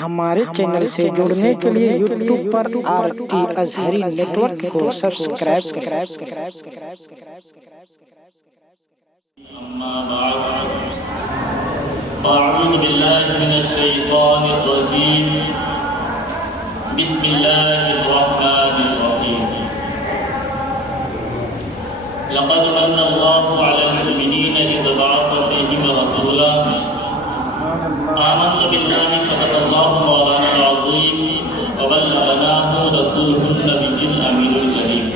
ہمارے چینل سے جڑنے کے لیے یوٹیوب پر RT ازہری نیٹ ورک کو سبسکرائب کریں۔ اما بعد فاعوذ باللہ من الشیطان الرجیم بسم اللہ الرحمن الرحیم لقد من اللہ علی المؤمنین اذ بعث فیہم رسولا آمنت باللہ صدق اللہ مولانا العظیم وبلغناہ رسولہ النبی الامین الکریم۔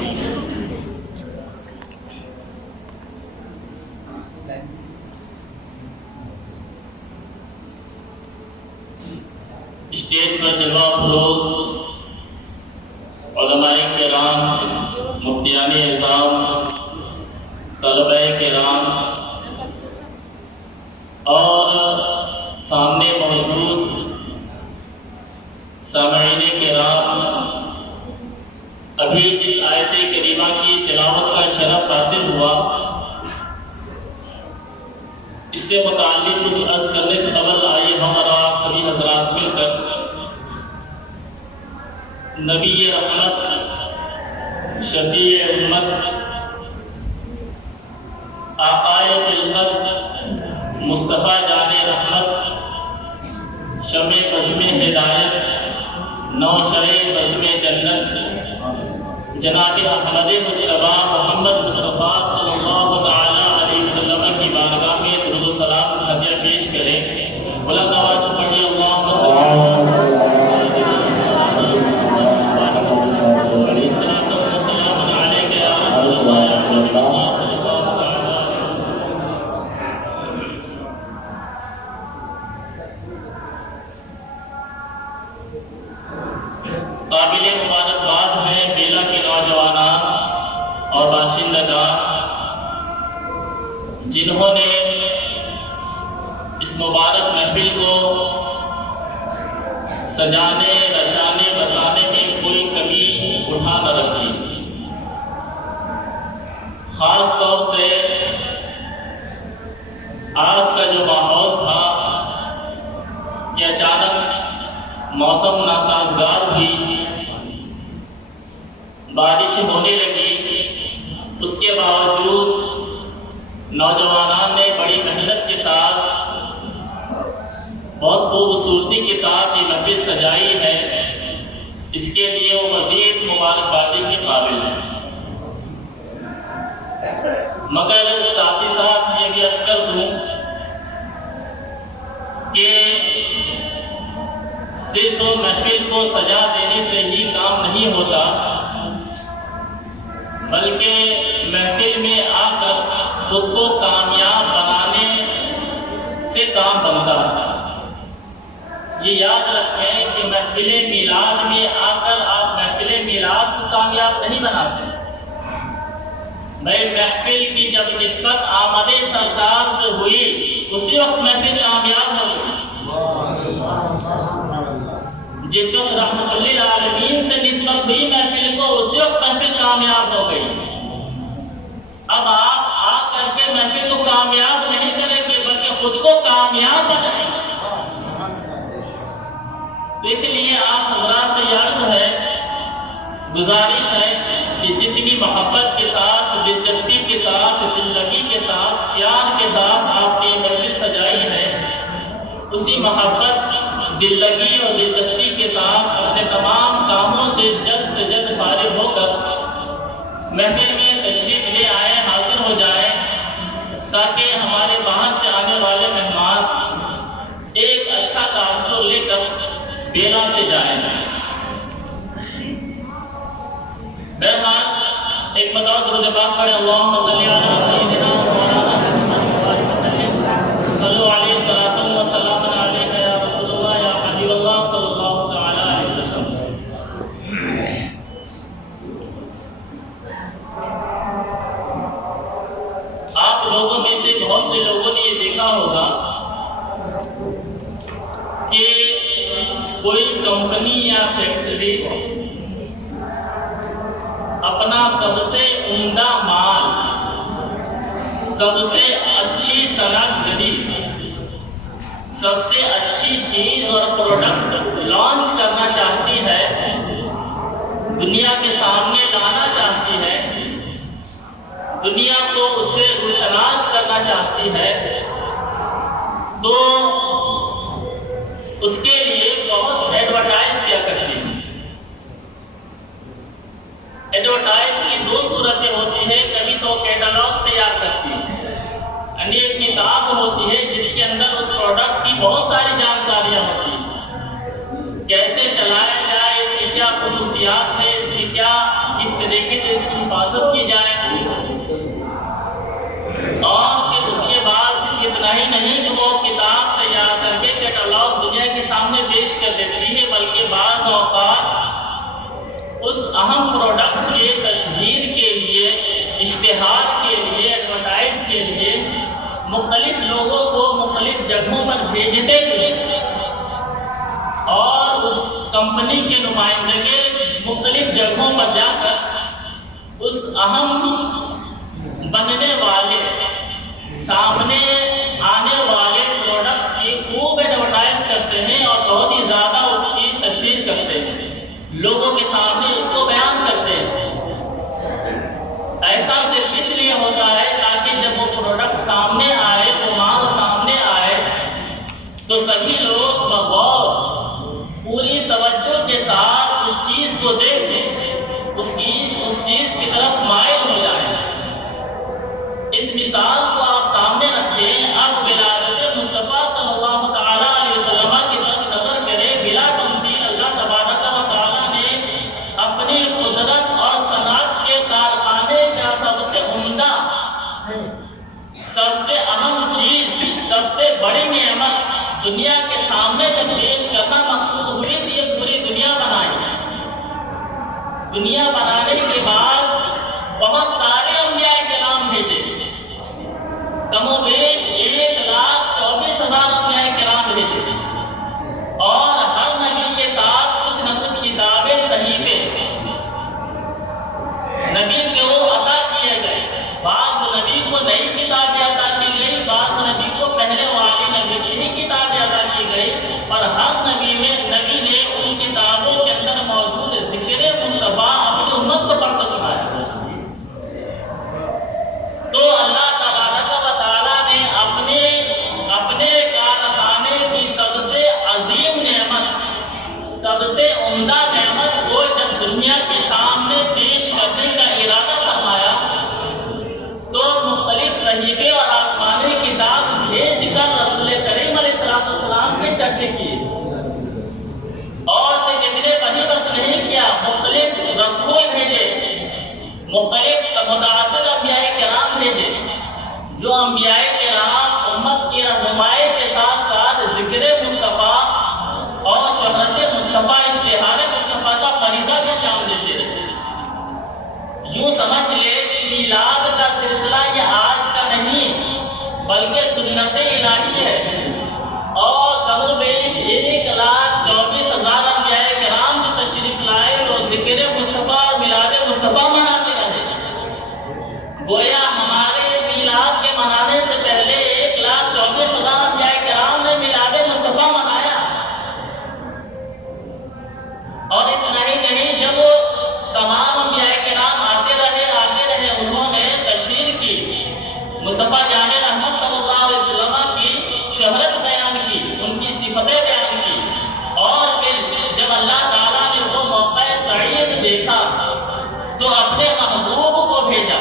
اسٹیج پر جلوہ فروز علماء کرام، مفتیان اعظام، طلباء کرام اور سامنے موجود سامعین کرام، ابھی جس آیت کریمہ کی تلاوت کا شرف حاصل ہوا، اس سے متعلق کچھ عرض کرنے سے قبل آئیے ہم اور آپ سبھی حضرات مل کر نبی رحمت، شفیع امت، آقائے خلقت، مصطفیٰ جان رحمت، شمع بزم ہدایت، نوشہ بزم جنت، جناب احمد مجتبیٰ محمد مصطفیٰ صلی اللہ تعالی علیہ وسلم کی بارگاہ میں درود و سلام ہدیہ پیش کریں۔ بلند آواز سے پڑھیے اللہم صلی اللہ قابل مبارکباد ہیں بیلا کے نوجوانان اور باشندگان جنہوں نے اس مبارک محفل کو سجانے، رچانے، بسانے میں کوئی کمی اٹھا نہ رکھی۔ خاص طور سے آج کا جو ماحول تھا کہ اچانک موسم ناسازگار ہوئی، بارش ہونے لگی، اس کے باوجود نوجوانان نے بڑی محنت کے ساتھ، بہت خوبصورتی کے ساتھ یہ محفل سجائی ہے۔ اس کے لیے وہ مزید مبارکبادی کے قابل ہیں۔ مگر ساتھ ہی ساتھ یہ بھی عرض کر دوں کہ صرف محفل کو سجا دینے سے ہی کام نہیں ہوتا، بلکہ محفل میں آ کر خود کو کامیاب بنانے سے کام بنتا ہے۔ یہ یاد رکھیں کہ محفل میلاد میں آ کر آپ محفل میلاد کو کامیاب نہیں بناتے۔ بھائی محفل کی جب نسبت آمد سرکار سے ہوئی، اسی وقت محفل کامیاب ہو گئی۔ جس وقت رحمت للعالمین سے نسبت ہوئی محفل کو، اسی وقت محفل کامیاب ہو گئی۔ اب آپ آ کر کے محفل کو کامیاب نہیں کریں گے، بلکہ خود کو کامیاب بنائیں گے۔ تو اس لیے آپ حضرات سے یہ عرض ہے، گزارش ہے کہ جتنی محبت کے ساتھ، دلچسپی کے ساتھ، دل لگی کے ساتھ، پیار کے ساتھ آپ نے محفل سجائی ہے، اسی محبت، دل لگی اور دلچسپی کے ساتھ اپنے تمام کاموں سے جلد فارغ ہو کر محفل میں تشریف لے آئے، حاضر ہو جائے، تاکہ ہمارے باہر سے آنے والے مہمان ایک اچھا تاثر لے کر بیلا سے جائیں۔ بہرحال ایک بتاؤ درود پاک پڑھیں، اللہم صلی علی سیدنا مولانا محمد وسلم، صلو علیہ الصلاۃ والسلام علیہ یا رسول اللہ یا حبیب اللہ صلی اللہ تعالی علیہ وسلم۔ آپ لوگوں میں سے بہت سے لوگوں نے یہ دیکھا ہوگا کہ کوئی کمپنی یا فیکٹری اپنا سب سے عمدہ مال، سب سے صنعت گری، سب سے اچھی چیز اور پروڈکٹ کرنا چاہتی ہے تو اس کے لیے بہت ایڈورٹائز کیا کرتی ہے۔ ایڈورٹائز کی دو صورتیں ہوتی ہیں، کبھی تو کیٹالاگ تیار کرتی ہے، یعنی ایک کتاب ہوتی ہے جس کے اندر اس پروڈکٹ کی بہت ساری جانکاریاں ہوتی ہیں، کیسے چلایا جائے، اس کی کیا خصوصیات ہے، اس کی کیا کس طریقے سے اس کی حفاظت کی جائے، اور پھر اس کے بعد صرف اتنا ہی نہیں کہ وہ کتاب تیار کر کے کیٹالاگ دنیا کے سامنے پیش کر دیتی ہے، بلکہ بعض اوقات اس اہم پروڈکٹ کے تشہیر کے لیے، اشتہار کے لیے، ایڈورٹائز کے لیے مختلف لوگوں کو مختلف جگہوں پر بھیجتے ہوئے اور اس کمپنی کے نمائندے مختلف جگہوں پر جا کر اس اہم بننے والے، سامنے آنے والے پروڈکٹ کی خوب ایڈورٹائز کرتے ہیں اور بہت ہی زیادہ اس کی تشہیر کرتے ہیں، لوگوں کے سامنے اس کو بیان کرتے ہیں۔ ایسا صرف اس لیے ہوتا ہے تاکہ جب وہ پروڈکٹ سامنے آئے، وہ مال سامنے آئے تو سبھی لوگ بغور پوری توجہ کے ساتھ اس چیز کو دیکھیں، اس چیز کی طرف مائل ہو جائیں۔ اس مثال کو آپ سامنے رکھیں، اب ولادت مصطفیٰ صلی اللہ تعالیٰ علیہ وسلم کی طرف نظر کریں، بلا تمثیل اللہ تبارک و تعالیٰ نے اپنی قدرت اور صنعت کے کارخانے کا سب سے عمدہ، سب سے اہم چیز، سب سے بڑی نعمت دنیا کے سامنے جب پیش کرنا مقصود ہوئی تھی، یہ پوری دنیا بنائی۔ دنیا بنانے کے بعد بہت سارے انبیاء کرام بھیجے، کم و بیش 1,24,000 انبیاء کرام بھیجے، اور ہر نبی کے ساتھ کچھ نہ کچھ کتابیں، صحیفے نبی کو عطا کیے گئے۔ بعض نبی کو نئی کتابیں عطا کی گئی، بعض نبی کو پہلے والے نبی کی ہی کتابیں عطا کی گئی، اور ہر نبی نے ان کتابوں کے اندر موجود ذکر مصطفیٰ اپنی امت کو پڑھ کر سنایا۔ تو اللہ تبارک و تعالیٰ نے اپنے کارخانے کی سب سے عظیم نعمت، سب سے عمدہ نعمت کو جب دنیا کے سامنے پیش کرنے کا ارادہ فرمایا تو مختلف صحیفے اور آسمانی کتاب بھیج کر رسول کریم علیہ السلام کے چرچے کیے، اور سے کتنے بنی بس نہیں کیا، مختلف رسول بھیجے، مختلف متعدد انبیاء کرام بھیجے، جو انبیاء کرام امت کی رہنمائی کے ساتھ ساتھ ذکر مصطفیٰ اور شہرت مصطفیٰ، اشتہار مصطفیٰ کا فریضہ بھی انجام دیتے رہے۔ یوں سمجھ لے کہ میلاد کا سلسلہ یہ آج کا نہیں بلکہ سنت الہی ہے، اور کم و بیش 1,24,000 انبیاء کرام جو تشریف لائے اور ذکر مصطفیٰ اور میلاد مصطفیٰ مناتے رہے۔ گویا ہمارے میلاد کے منانے سے پہلے 1,24,000 انبیاء کرام نے میلاد مصطفیٰ منایا، اور اتنا ہی نہیں، جب وہ تمام انبیاء کرام آتے رہے، انہوں نے تشہیر کی، مصطفیٰ جان رحمت صلی اللہ علیہ وسلم کی شہرت بیان کی، ان کی صفتیں بیان کی، اور پھر جب اللہ تعالیٰ نے وہ موقع سعید دیکھا تو اپنے محبوب کو بھیجا،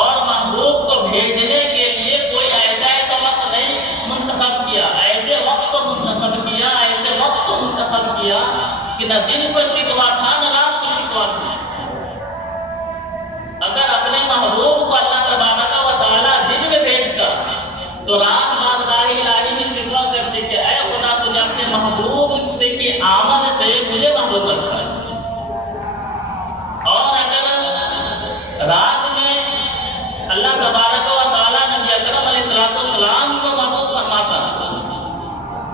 اور محبوب کو بھیجنے کے لیے کوئی ایسا وقت نہیں منتخب کیا، ایسے وقت کو منتخب کیا، ایسے وقت کو منتخب کیا کہ نہ دن کو شکوا تھا نہ رات کو شکوا تھا۔ اگر اپنے محبوب کو اللہ تبارک و تعالیٰ دن میں بھیجتا تو رات بارگاہ الہی میں شکوا کرتے کہ اے خدا تجھے اپنے محبوب سے کی آمد سے مجھے محبوب رکھا ہے، اور اگر رات میں اللہ تبارک و تعالیٰ نبی اکرم علیہ السلام کو مبعوث فرماتا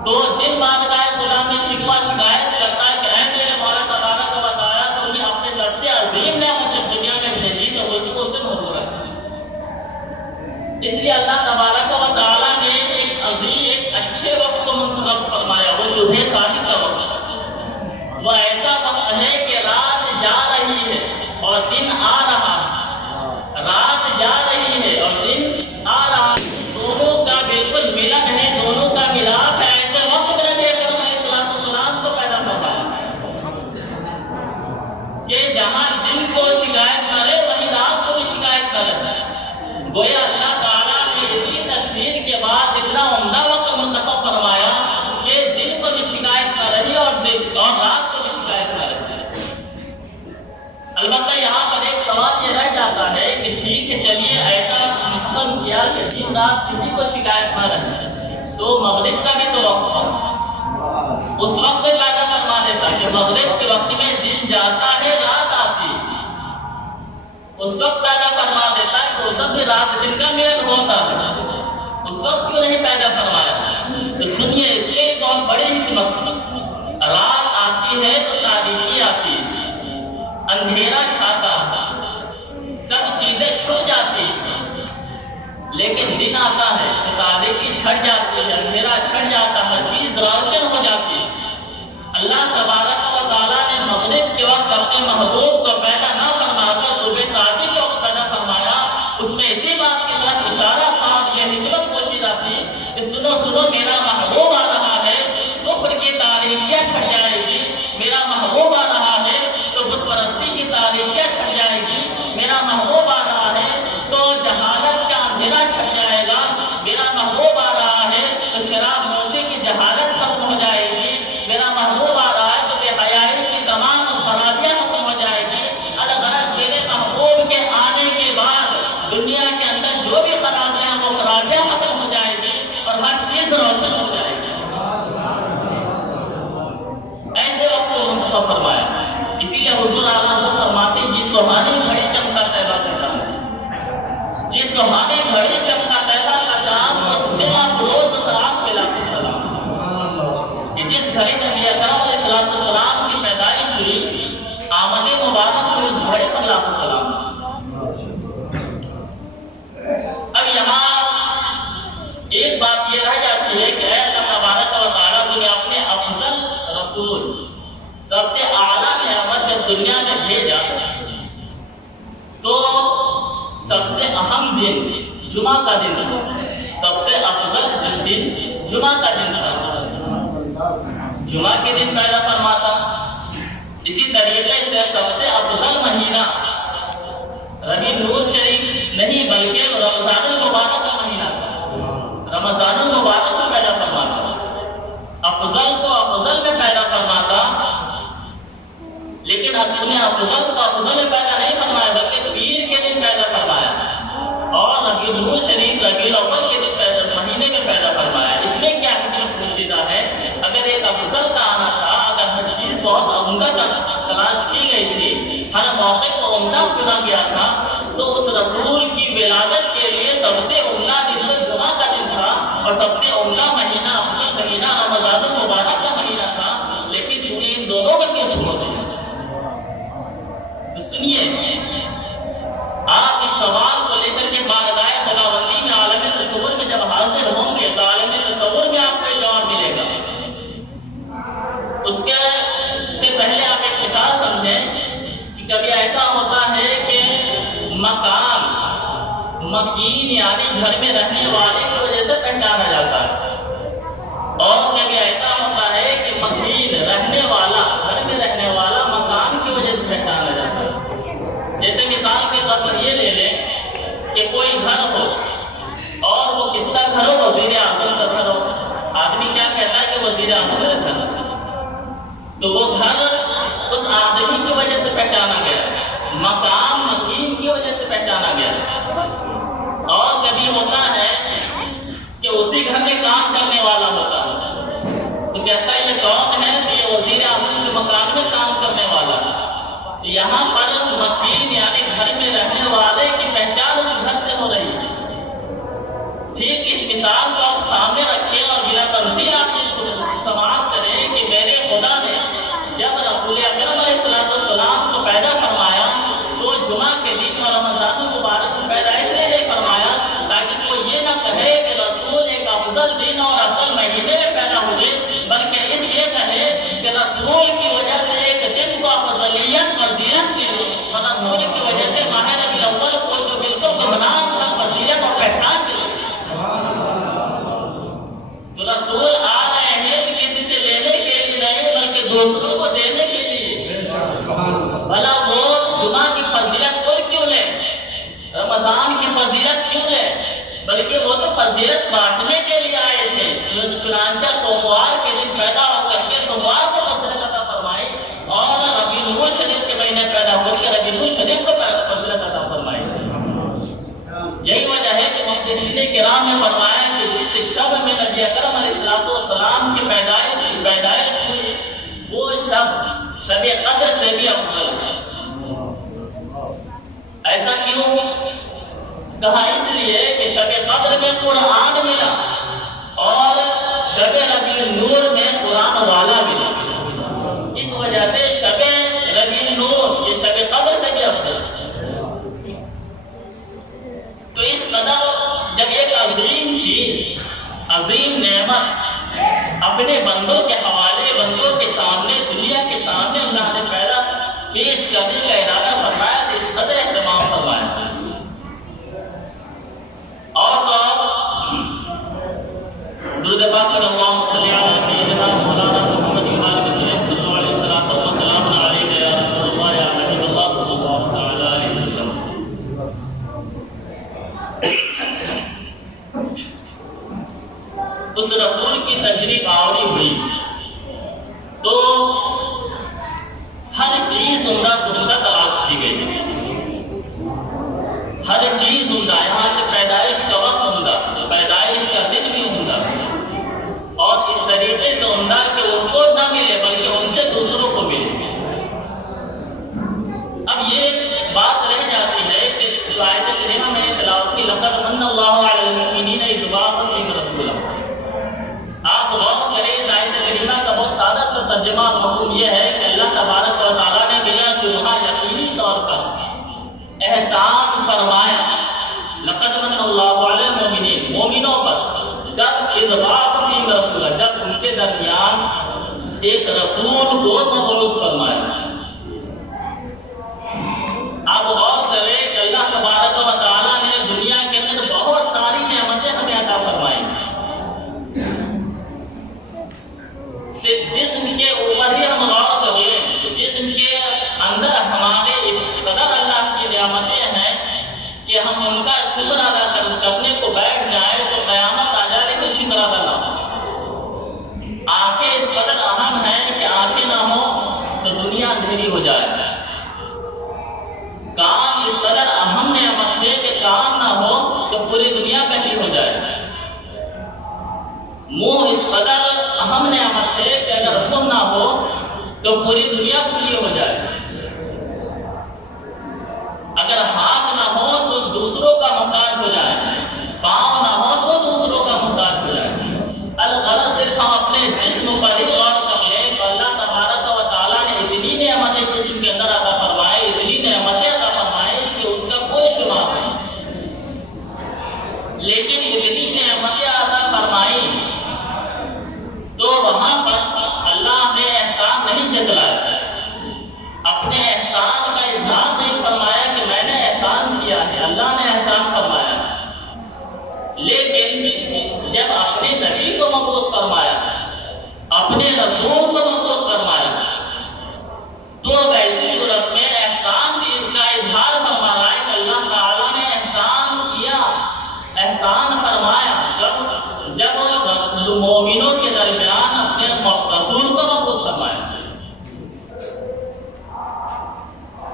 تو دن بارگاہ خدا میں شکوا شکایت کرتا کہ اے میرے مولا تبارک و تعالیٰ تو نے اپنے سب سے عظیم نعمت جب دنیا میں بھیجی تو وہ اس سے محبوب رکھا۔ اس لیے اللہ تبارک و تعالیٰ نے ایک عظیم، ایک اچھے وقت کو منتخب فرمایا، وہ صبح صادق کا وقت۔ وہ ایسا وقت ہے کہ رات جا رہی ہے اور دن آ رہا ہے، رات جا رہی ہے اور دن آ رہا اس وقت پیدا فرما دیتا ہے کہ اس وقت رات دن کا میل ہوتا ہے، اس وقت کیوں نہیں پیدا فرمایا؟ تو سنیے، اس لیے بہت بڑی حکمت، رات آتی ہے تو تاریکی آتی ہے، اندھیرا چھاتا ہے، سب چیزیں چھپ جاتی ہیں، لیکن دن آتا ہے تو تاریکی چھٹ جاتی ہے، اندھیرا چھٹ جاتا ہے، ہر چیز روشن ہو جاتی ہے۔ اللہ تبارک و تعالیٰ نے مغرب کے وقت اپنے محبوب کو پیدا نہ فرما کر صبح صادق کے وقت پیدا فرمایا، اس میں اسی بات کی طرف اشارہ تھا، یہ حکمت پوشیدہ تھی کہ سنو سنو میرا محبوب آ رہا ہے، کفر کی تاریکیاں چھٹ جائے گی، میرا محبوب آ رہا ہے تو بت پرستی کی تاریکیاں چھٹ جائے گی، میرا محبوب آ رہا ہے تو جہالت کا اندھیرا چھٹ جائے گا، میرا محبوب آ رہا ہے تو شراب نوشی کی جہالت ختم ہو جائے گی، میرا محبوب آ رہا ہے تو بے حیائی کی تمام خرابیاں ختم ہو جائے گی۔ الغرض میرے محبوب کے آنے کے بعد دنیا کے اندر جو بھی خرابیاں وہ خرابیاں ختم ہو جائے گی اور ہر چیز روشن ہو جائے گی۔ ایسے وقت کو منتخب فرمایا، اسی لیے حضور اعلیٰ وہ فرماتے ہیں جس سہانی گھڑی چمکا طیبہ کا چاند، جس سہانی گھڑی چمکا طیبہ کا چاند، اس بلا فروز سلام بلا سلام، کہ جس گھڑی نبی اکرم علیہ السلام کی پیدائش ہوئی، آمد مبارک ہوئی، اس گھڑی پر لاکھ سلام۔ اب یہاں ایک بات یہ رہ جاتی ہے کہ اے اللہ تبارک و تعالیٰ نے اپنے افضل رسول، سب سے اعلیٰ نعمت جب دنیا میں بھیجا تو سب سے اہم دن جمعہ کا دن تھا، سب سے افضل دن جمعہ کا دن تھا، جمعہ کے دن پیدا فرماتا۔ اسی طریقے سے سب سے افضل مہینہ ربیع نور شریف نہیں بلکہ رمضان المبارک کا مہینہ تھا، رمضان المبارک میں پیدا فرماتا، افضل کو افضل میں پیدا فرماتا، لیکن اپنے افضل کو افضل میں پیدا نہیں فرمایا بلکہ پیر کے دن پیدا فرمایا، اور ربیع نور شریف ربیع الاول کے دن مہینے میں پیدا فرمایا۔ اس میں کیا حکمت پوشیدہ ہے؟ اگر ایک افضل کا آنا تھا، اگر ہر چیز بہت عمدہ تلاش کی گئی تھی، ہر موقع کو عمدہ چنا گیا تھا، تو اس رسول کی ولادت کے لیے سب سے عمدہ دن تو جمعہ کا دن تھا، اور سب سے عمدہ مہینہ افضل مہینہ رمضان المبارک کا مہینہ تھا، لیکن انہیں ان دونوں کا کیوں چھوڑ دیا؟ تو سنیے، آپ اس سوال کو لے کر کے بارگاہ خداوندی میں عالم تصور میں جب حاضر ہوں گے تو عالم تصور میں آپ کو جواب ملے گا۔ اس کے سے پہلے آپ ایک مثال سمجھیں کہ کبھی ایسا ہوتا ہے کہ مکان مکین یعنی گھر میں رہنے والے کی وجہ سے پہچانا جاتا ہے، اور کبھی ایسا ہوتا ہے کہ مکین رہنے والا، گھر میں رہنے والا مکان کی وجہ سے پہچانا جاتا ہے۔ جیسے مثال کے طور پر یہ لے لیں کہ کوئی گھر ہو اور وہ کس کا گھر ہو؟ وزیر اعظم کا گھر ہو، آدمی کیا کہتا ہے کہ وزیر اعظم کا گھر، تو وہ گھر اس آدمی کی وجہ سے پہچانا گیا، مکان مکین کی وجہ سے پہچانا گیا۔ اور کبھی ہوتا ہے کہ اسی گھر میں کام کرنے والا ہوتا ہے تو کہتا ہے یہ کون ہے؟ کہ یہ وزیر اعظم کے مکان میں کام کرنے والا ہے۔ یہاں پر مکین یعنی گھر میں رہنے والے کی پہچان اس گھر سے ہو رہی ہے۔ ٹھیک اس مثال کو آپ سامنے رکھیں اور بلا تمثیل آپ سماعت کریں کہ میرے خدا نے جب رسول اکرم علیہ السلام کو پیدا فرمایا تو جمعہ کے دن اور رمضان المبارک کو پیدا اس لیے نہیں فرمایا تاکہ کوئی یہ نہ کہے کہ رسول ایک افضل دن اور افضل مہینے میں پیدا ہوئے، بلکہ اس لیے کہے کہ رسول کی وجہ سے ایک دن کو افضلیت فضیلت ملی، اور رسول کی وجہ سے ماہ ربیع الاول کو جو بالکل گمنام تھا فضیلت اور پہچان ملی۔ تو رسول آ رہے ہیں کسی سے لینے کے لیے نہیں بلکہ دوسروں کو دینے کے لیے، بھلا وہ جمعہ کی فضیلت خود کیوں لے، رمضان کی فضیلت کیوں لے، بلکہ وہ تو فضیلت بانٹنے کے لیے آئے تھے۔ چنانچہ سوموار کے دن پیدا ہو کر کے سوموار کو فضیلت عطا فرمائی، اور ربیع الاول شریف کے مہینے پیدا ہو کر ربیع الاول شریف کو فضیلت عطا فرمائی۔ یہی وجہ ہے کہ محدثین کرام نے فرمایا کہ جس شب میں نبی اکرم علیہ السلام کی پیدائش ہوئی وہ شب قدر سے بھی افضل ہے۔ ایسا ایک رسول کو مبعوث فرمایا۔ آپ غور کریں کہ اللہ تبارک و تعالیٰ نے دنیا کے اندر بہت ساری نعمتیں ہمیں عطا فرمائی، صرف جسم کے اوپر ہی ہم غور کریں، جسم کے اندر ہمارے اس قدر اللہ کی نعمتیں ہیں کہ ہم ان کا شکر ادا کرنے کو بیٹھ جائیں تو قیامت آ جائے لیکن شکر ادا نہ ہو۔ آنکھیں اس قدر اہم ہیں کہ آنکھیں نہ ہوں تو دنیا اندھیری ہو جائے۔ کام اس قدر اہم نعمت ہے کہ کام نہ ہو تو پوری دنیا کہی ہو جائے۔ منہ اس قدر اہم نعمت ہے کہ اگر منہ نہ ہو تو پوری دنیا کھلی ہو جائے۔ اگر ہاتھ نہ ہو تو دوسروں کا محتاج ہو جائے، پاؤں نہ ہو تو دوسروں کا محتاج ہو جائے۔ الغرض صرف ہم اپنے جسم پر ہی غور کر لیں تو اللہ تبارک و تعالیٰ نے اتنی نعمتیں جسم کے اندر عطا فرمائی، اتنی نعمتیں عطا فرمائی کہ اس کا کوئی شمار نہیں۔ لیکن اتنی نعمتیں عطا فرمائی تو وہاں پر اللہ نے احسان نہیں جتلایا، اپنے احسان کا اظہار نہیں فرمایا کہ میں نے احسان کیا ہے، اللہ نے احسان فرمایا۔ لیکن جب اپنے نبی کو مبعوث فرمایا، اپنے رسول کو مبعوث فرمایا، تو ویسی صورت میں احسان بھی اس کا اظہار فرما رہا ہے کہ اللہ تعالیٰ نے احسان کیا، احسان فرمایا جب مومنوں کے درمیان اپنے رسول کو مبعوث فرمایا۔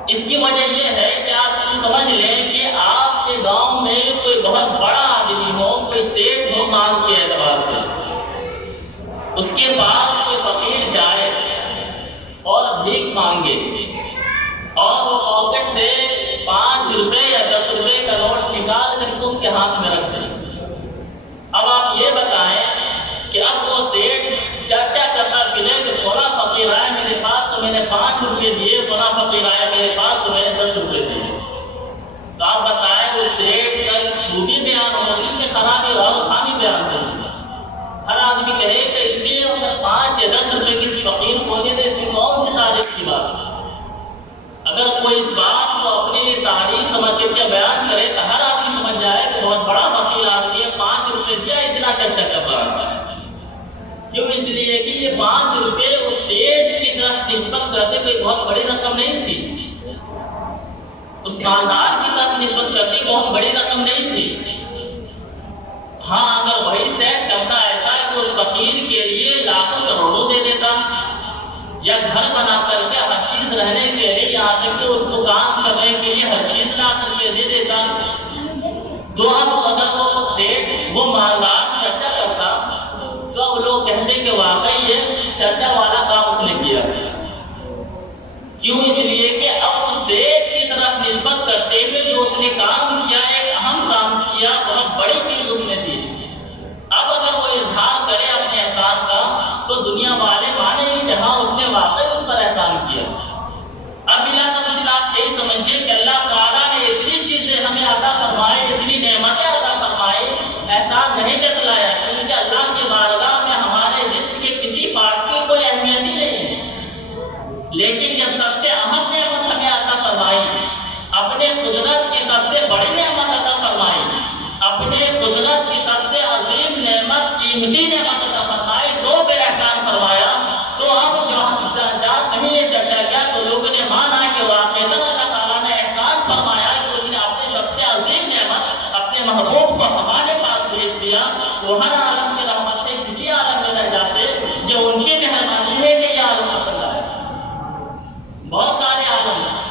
اس کی وجہ یہ ہے کہ آپ سمجھ لیں کہ آپ کے گاؤں میں کوئی بہت بڑا آدمی ہو، کوئی سیٹ ہو مال کے اعتبار سے، اس کے پاس کوئی فقیر جائے اور بھیک مانگے اور وہ پاکٹ سے 5 روپے یا 10 روپے کا نوٹ نکال کر کے اس کے ہاتھ میں رکھ دیں۔ اب آپ یہ بتائیں کہ اب وہ سیٹ چرچا کرتا پھرے کہ فلاں فقیر آیا میرے پاس تو میں نے 5 روپے دیے، فلاں فقیر آیا میرے پاس تو میں نے 10 روپے دیے، تو آپ بتائیں وہ سیٹ کا خوبی بیان ہوگی کہ خرابی اور خامی بیان ہوگی؟ ہر آدمی کہے کہ اس لیے اگر 5 یا 10 روپے کی اس فقیر کو دے دے، اس میں کون سی تعریف کی بات ہے؟ اگر کوئی اس بات کو اپنی تعریف سمجھ کے بیان کرے تو ہر آدمی سمجھ جائے کہ بہت بڑا فقیر آدمی ہے، 5 روپے دیا اتنا چرچا کر رہا ہے۔ کیوں؟ اس لیے کہ یہ 5 روپے اس سیٹ کی طرف نسبت کرتے کوئی بہت بڑی رقم نہیں تھی، اس مالدار کی طرف نسبت کرتی بہت بڑی رقم نہیں تھی۔ ہاں اگر وہی سیٹ کرتا ایسا ہے کہ اس فقیر کے لیے لاکھوں کروڑوں دے دیتا یا گھر بنا کر کے ہر چیز رہنے کے لیے، یہاں تک کہ اس کو کام کرنے کے لیے ہر چیز لا کر کے دے دیتا، تو اب اگر وہ سیٹ وہ مالدار چرچا کرتا تو اب لوگ کہتے کہ واقعی یہ چرچا والا کام اس نے کیا۔ کیوں؟ اس لیے کہ اب اس سیٹ کی طرف نسبت کرتے ہوئے جو اس نے کام کیا، ایک اہم کام کیا، بہت بڑی چیز اس نے دی۔ اب اگر وہ اظہار کرے اپنے احسان کا تو دنیا والے مانے ہی کہ ہاں اس نے واقعی اس پر احسان کیا۔ اب بلا تفصیل آپ یہی سمجھیے کہ اللہ تعالیٰ نے اتنی چیزیں ہمیں عطا فرمائی، اتنی نعمتیں عطا فرمائی، احسان نہیں جتلایا، کیونکہ اللہ کی بارگاہ میں ہمارے جسم کے کسی پارٹ کی کوئی اہمیت ہی نہیں ہے۔ لیکن جب سب سے اہم نعمت ہمیں عطا فرمائی، اپنے قدرت کی سب سے بڑی نعمت عطا فرمائی، اپنے قدرت کی سب سے عظیم نعمت، قیمتی نعمت عطا فرمائی، تو پھر احسان فرمایا، تو اب جو جات نہیں یہ چرچا کیا تو لوگوں نے مانا کہ واقعی اللہ تعالیٰ نے احسان فرمایا کہ اس نے اپنی سب سے عظیم نعمت اپنے محبوب کو ہمارے پاس بھیج دیا۔ وہ ہر عالم کی رحمت ہے، کسی عالم میں رہ جاتے جو ان کی مہربانی ہے کہ یہ عالم پسند آئے۔ بہت سارے عالم ہیں،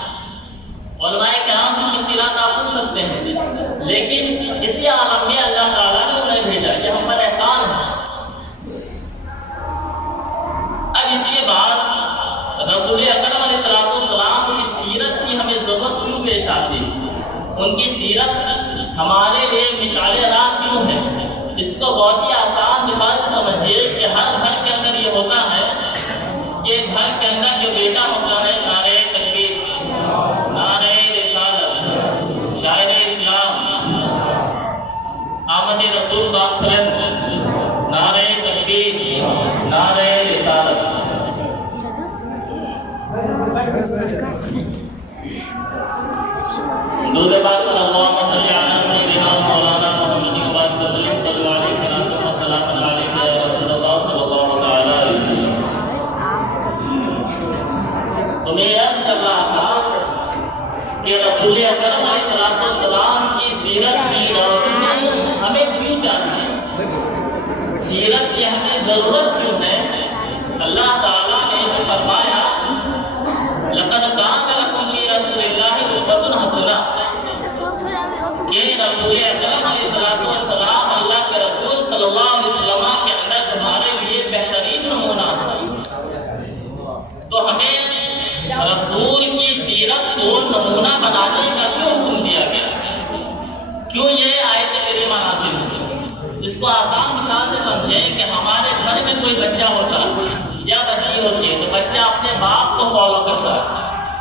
علماء کرام سے تفصیلات آپ سن سکتے ہیں، لیکن اسی عالم میں اللہ تعالیٰ نے انہیں بھیجا، یہ ہم پر احسان ہے۔ اب اس کے بعد رسول اکرم علیہ السلام کی سیرت کی ہمیں ضرورت کیوں پیش آتی ہے؟ ان کی سیرت ہمارے لیے مشعل راہ کیوں ہے؟ اس کو بہت ہی آسان مثال سے سمجھیے کہ ہر گھر کے اندر یہ ہوتا ہے کہ گھر کے اندر جو بیٹا ہوتا ہے، نعرہ تکبیر، نعرہ رسالت، شاعر اسلام، آمد رسول کانفرنس، نعرہ تکبیر، نعرہ رسالت،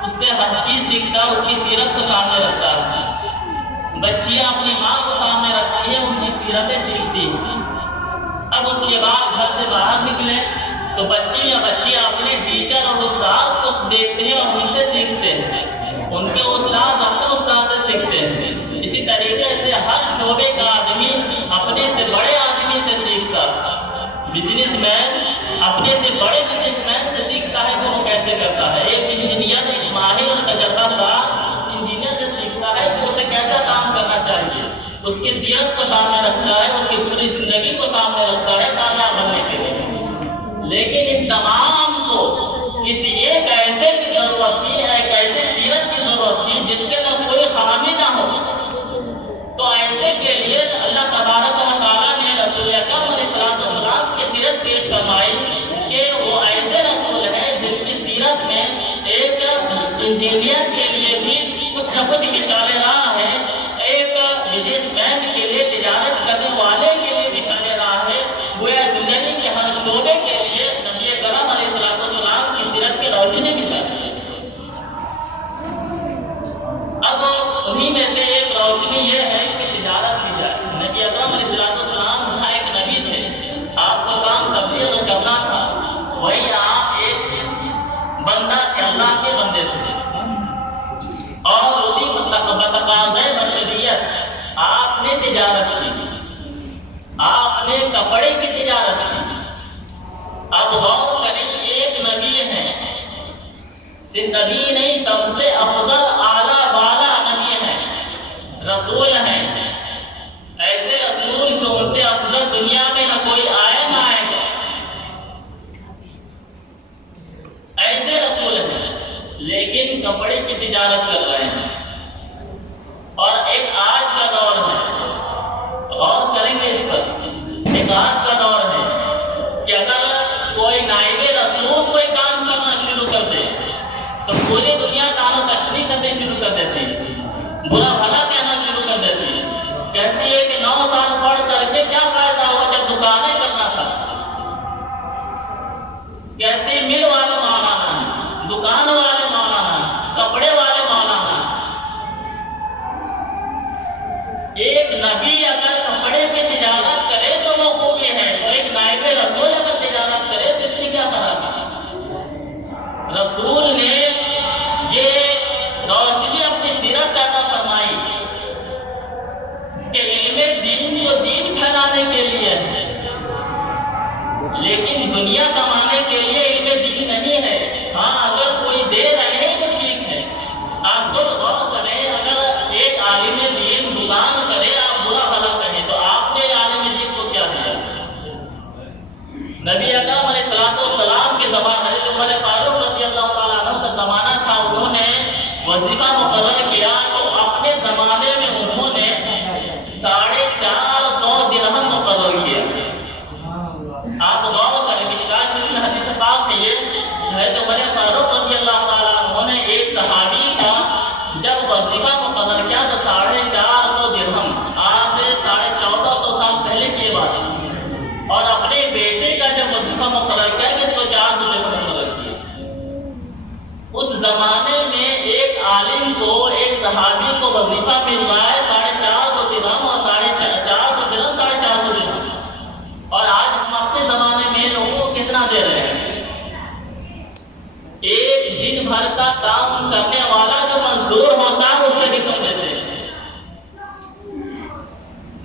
اس سے ہر چیز سیکھتا ہے، اس کی سیرت کو سامنے رکھتا ہے۔ بچیاں اپنی ماں کو سامنے رکھتی ہیں، ان کی سیرتیں سیکھتی ہیں۔ اب اس کے بعد گھر سے باہر نکلے تو بچی یا بچیاں اپنے ٹیچر اور استاذ کو دیکھتے ہیں اور ان سے سیکھتے ہیں، ان کے استاذ اپنے استاذ سے سیکھتے ہیں۔ اسی طریقے سے ہر شعبے کا آدمی اپنے سے بڑے آدمی سے سیکھتا ہے۔ بزنس مین اپنے سے بڑے بزنس مین سے سیکھتا ہے کہ وہ کیسے کرتا ہے۔ ایک انجینئر ایک ماہر اور تجربہ کار انجینئر سے سیکھتا ہے کہ اسے کیسا کام کرنا چاہیے، اس کی سیرت کو سامنے رکھتا ہے، اس کی پوری زندگی کو سامنے رکھتا ہے کامیاب بننے کے لیے۔ لیکن ان تمام کو کسی ایک ایسے کی ضرورت تھی، ایک ایسے سیرت کی ضرورت تھی جس کے اندر کوئی خامی نہ ہو۔ تو ایسے کے لیے اللہ تبارک و تعالیٰ نے رسول اکرم علیہ السلام کی سیرت پیش فرمائی کہ وہ ایسے رسول ہیں جن کی سیرت میں ایک انجینئر کے لیے بھی کچھ نہ کچھ اشارے راہ ہے، ایک بزنس مین کے لیے تجارت کرنے والے کے لیے اشارے راہ ہے، گویا زندگی کے ہر شعبے کے لیے نبی اکرم علیہ السلام کی سیرت کی روشنی بھی ہے۔ اب انہیں میں سے ایک روشنی یہ ہے کہ تجارت کی جائے۔ نبی اکرم علیہ السلام جہاں ایک نبی تھے، آپ کو کام تبلیغ کرنا تھا، وہی آپ ایک بندہ تھے، اللہ کے بندے تھے، اور اسی بتقاضۂ بشریت آپ نے تجارت کی، آپ نے کپڑے کی تجارت کی۔ اب غور کریں، ایک نبی ہے، صرف نبی نہیں، سب سے افضل اعلیٰ بالا نبی ہے، رسول ہیں، ایسے رسول تو ان سے افضل دنیا میں نہ کوئی آئے نہ آئے گا، ایسے رسول ہیں، لیکن کپڑے کی تجارت کر رہے ہیں۔ اور ایک آج کا دور ہے، غور کریں گے اس پر، ایک آج کا دور ہے کہ اگر کوئی نائب رسول کوئی کام کرنا شروع کر دے تو پوری دنیا دانو تشریح کرنے شروع کر دیتی ہے، برا بھلا کہنا شروع کر دیتی ہے، کہتی ہے کہ 9 سال پڑھ کر کے کیا فائدہ ہوا جب دکانیں کرنا تھا، کہتی مل والے مولانا ہیں، دکان والے مولانا ہیں، کپڑے والے مولانا ہیں۔ ایک نبی اگر کپڑے کی تجارت کرے تو وہ خوبی ہے، تو ایک نائب رسول اگر تجارت کرے تو اس میں کیا خرابی ہے؟ رسول نے یہ روشنی اپنی سیرت سے عطا فرمائی کہ علم دین تو دین پھیلانے کے لیے ہے، لیکن دنیا کمانے کے لیے علم دین نہیں ہے۔ ہاں اگر کوئی دے رہے ہیں تو ٹھیک ہے، آپ خود غور کریں، اگر ایک عالم دین دکان کرے، آپ برا بھلا کہیں، تو آپ نے عالم دین کو کیا دیا؟ نبی اکرم علیہ السلام کے زمانے حضرت عمر فاروق رضی اللہ تعالیٰ عنہ کا زمانہ تھا، انہوں نے وظیفہ مقرر کیا تو اپنے زمانے میں انہوں نے 450 درہم مقرر کیا۔ آپ غور کریں، مشکاۃ شریف میں حدیث پاک ہے، یہ حضرت عمر فاروق رضی اللہ تعالیٰ عنہ نے ایک صحابی کا جب وظیفہ مقرر کیا تو 450 درہم، آج سے 1450 سال پہلے کی بات ہے، اور اپنے بیٹے کا جب وظیفہ مقرر کیا تو 400 درہم مقرر کیا۔ اس زمانے میں ایک عالم کو، ایک صحابی کو وظیفہ مل رہا ہے 450 درہم، اور 450 درہم 450 درہم، اور آج ہم اپنے زمانے میں لوگوں کو کتنا دے رہے ہیں؟ ایک دن بھر کا کام کرنے والا جو مزدور ہوتا ہے اس سے بھی کم دیتے ہیں،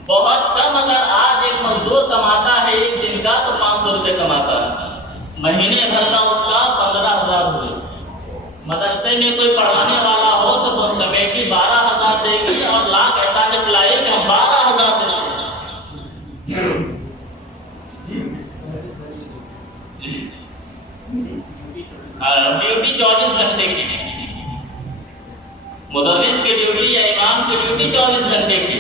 بہت کم۔ اگر آج ایک مزدور کماتا ہے ایک دن کا تو 500 روپے کماتا ہے، مہینے بھر کا اس کا 15,000 ہوئے۔ مدرسے میں کوئی پڑھانے والا ہو تو کمیٹی 12,000 دے گی، اور لاکھ ایسا جب لائے کہ ہم 12,000 دے گے۔ ڈیوٹی 24 گھنٹے کی، مدرس کی ڈیوٹی یا امام کی ڈیوٹی 24 گھنٹے کی،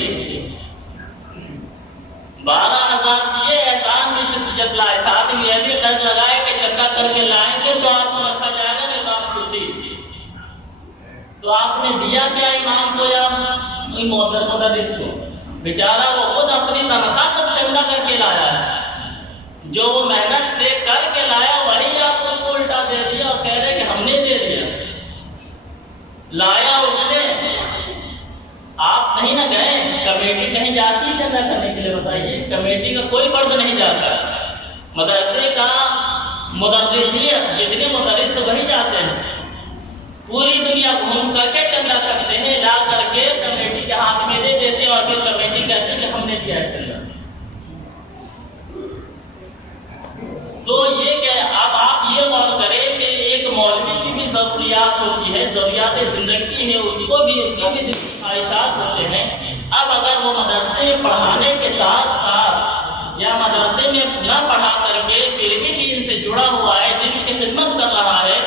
12,000 کیے، احسان بھی جتلائے، ساتھ میں یہ بھی قرض لگائے کہ چکا کر کے لائیں گے تو آپ کو رکھا جائے گا، نہیں تو آپ چھٹی۔ تو آپ نے دیا کیا امام کو یا مدرس کو؟ بیچارہ وہ خود اپنی تنخواہ تک چندہ کر کے لایا ہے، جو وہ محنت سے کر کے لایا وہی آپ اس کو الٹا دے دیا اور کہہ رہے کہ ہم نے دے دیا۔ کمیٹی کا کوئی فرد نہیں جاتا ہے، مدرسے کا مدرسیت جتنے مدرس وہی جاتے ہیں، پوری دنیا گھوم کر کے چندہ کرتے ہیں، لا کر کے کمیٹی کے ہاتھ میں دے دیتے ہیں اور پھر کمیٹی کہتی ہے کہ ہم نے کیا ہے چندہ۔ تو یہ کہ اب آپ یہ غور کریں کہ ایک مولوی کی بھی ضروریات ہوتی ہے، ضروریات زندگی ہے، اس کو بھی خواہشات ہوتے ہیں۔ اب اگر وہ مدرسے میں پڑھانے کے ساتھ ساتھ یا مدرسے میں نہ پڑھا کر کے پھر بھی دین سے جڑا ہوا ہے، دین کی خدمت کر رہا ہے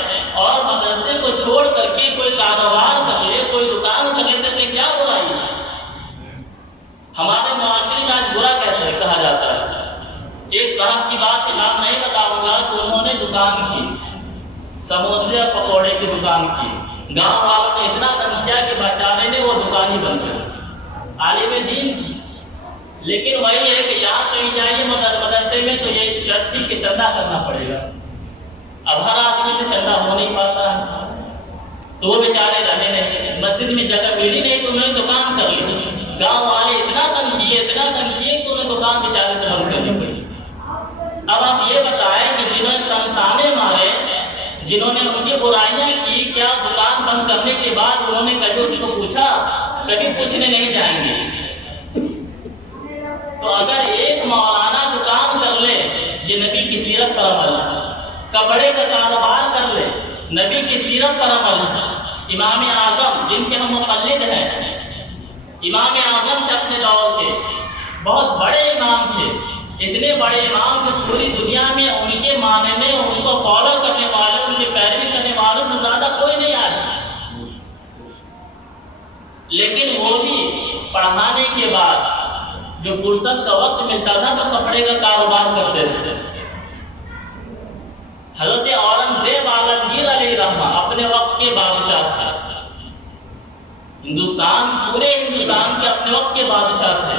اور مدرسے کو چھوڑ کر کے کوئی کاروبار کر لے، کوئی دکان کر لے، تو اس میں کیا برائی ہے؟ ہمارے معاشرے میں آج برا کہا جاتا ہے۔ ایک صاحب کی بات نام نہیں بتاؤں گا تو انہوں نے دکان کی، سموسے اور پکوڑے کی دکان کی، گاؤں والوں نے اتنا تنگ کیا کہ بیچارے نے وہ دکان ہی بند کر دی، عالم دین کی۔ لیکن وہی ہے کہ یہاں کہیں جائیے مدرسے میں تو یہ شرط تھی کہ چندہ کرنا پڑے گا، اب ہر آدمی سے چندہ ہو نہیں پاتا ہے تو وہ بیچارے رہے نہیں، مسجد میں جگہ ملی نہیں تو انہوں نے دکان کر لی۔ گاؤں والے اتنا تنگ کیے کہ انہیں دکان بیچارے تو بند کرنی پڑی۔ اب آپ یہ بتائیں کہ جنہوں نے تانے مارے، جنہوں نے ان کی برائیاں کی، کیا دکان بند کرنے کے بعد انہوں نے کبھی اس کو پوچھا؟ کبھی پوچھنے نہیں جائیں گے۔ تو اگر ایک مولانا دکان کر لے، یہ نبی کی سیرت پر عمل ہے، کپڑے کا کاروبار کر لے، نبی کی سیرت پر عمل ہے۔ امام اعظم جن کے ہم مقلد ہیں، امام اعظم تھے اپنے دور کے، بہت بڑے امام تھے، اتنے بڑے امام کہ پوری دنیا میں ان کے ماننے، ان کو فالو کرنے والے، ان کی پیروی کرنے والوں سے زیادہ کوئی نہیں آیا، لیکن وہ بھی پڑھانے کے بعد جو فرصت کا وقت ملتا تھا تو کپڑے کا کاروبار کرتے تھے۔ حضرت اورنگزیب عالمگیر علیہ رحمہ اپنے وقت کے بادشاہ تھے، پورے ہندوستان کے اپنے وقت کے بادشاہ تھے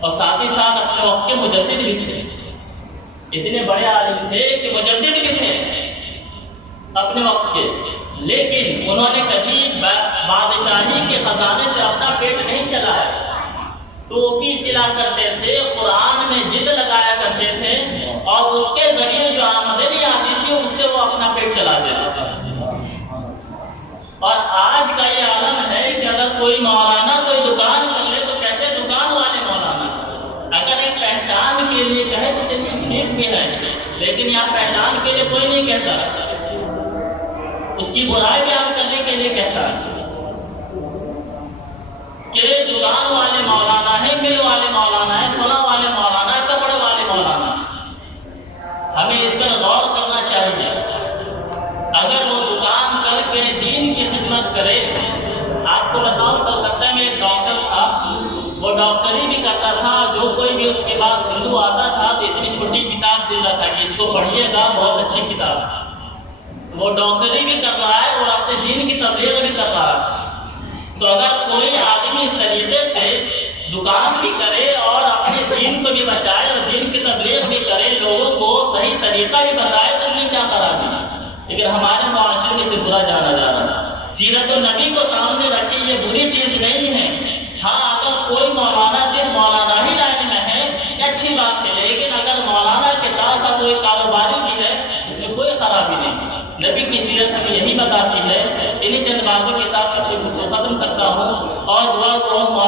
اور ساتھ ہی ساتھ اپنے وقت کے مجدد بھی تھے، اتنے بڑے عالم تھے کہ مجدد بھی تھے اپنے وقت کے، لیکن انہوں نے کبھی بادشاہی کے خزانے سے اپنا پیٹ نہیں چلایا، ٹوپی سلا کرتے تھے، قرآن میں جد لگایا کرتے تھے اور اس کے ذریعے جو آمدنی آتی تھی اس سے وہ اپنا پیٹ چلاتے تھے۔ اور آج کا یہ عالم ہے کہ اگر کوئی مولانا کوئی دکان کر لے تو کہتے ہیں دکان والے مولانا، اگر ایک پہچان کے لیے کہے تو چلیے ٹھیک بھی ہے، لیکن یہاں پہچان کے لیے کوئی نہیں کہتا، اس کی برائی بیان کرنے کے لیے کہتا ہے کہ دکان والے مولانا ہے، مل والے مولانا ہے، فلاں والے مولانا ہے، کپڑے والے مولانا۔ ہمیں اس پر غور کرنا چاہیے۔ اگر وہ دکان کر کے دین کی خدمت کرے، آپ کو بتاؤں کلکتہ میں ایک ڈاکٹر تھا، وہ ڈاکٹری بھی کرتا تھا، جو کوئی بھی اس کے پاس ہندو آتا تھا تو اتنی چھوٹی کتاب دیتا تھا کہ اس کو پڑھیے گا، بہت اچھی کتاب۔ وہ ڈاکٹری بھی کر رہا ہے اور اپنے دین کی تبلیغ بھی کر رہا ہے۔ تو اگر کوئی آدمی اس طریقے سے دکان بھی کرے اور اپنے دین کو بھی بچائے اور دین کی تبلیغ بھی کرے، لوگوں کو صحیح طریقہ بھی بتائے، تو اس میں کیا خرابی ہے؟ لیکن ہمارے معاشرے میں سے برا جانا جا رہا ہے۔ سیرت النبی کو سامنے رکھے، یہ بری چیز نہیں ہے۔ ہاں اگر کوئی مولانا صرف مولانا ہی لائن میں ہے یہ اچھی بات ہے، لیکن اگر مولانا کے ساتھ ساتھ کوئی کاروباری بھی ہے اس میں کوئی خرابی نہیں۔ نبی کی سیرت ہمیں یہی بتاتی ہے۔ انہیں چند باتوں کے ساتھ ختم کرتا ہوں اور دعا کو مولانا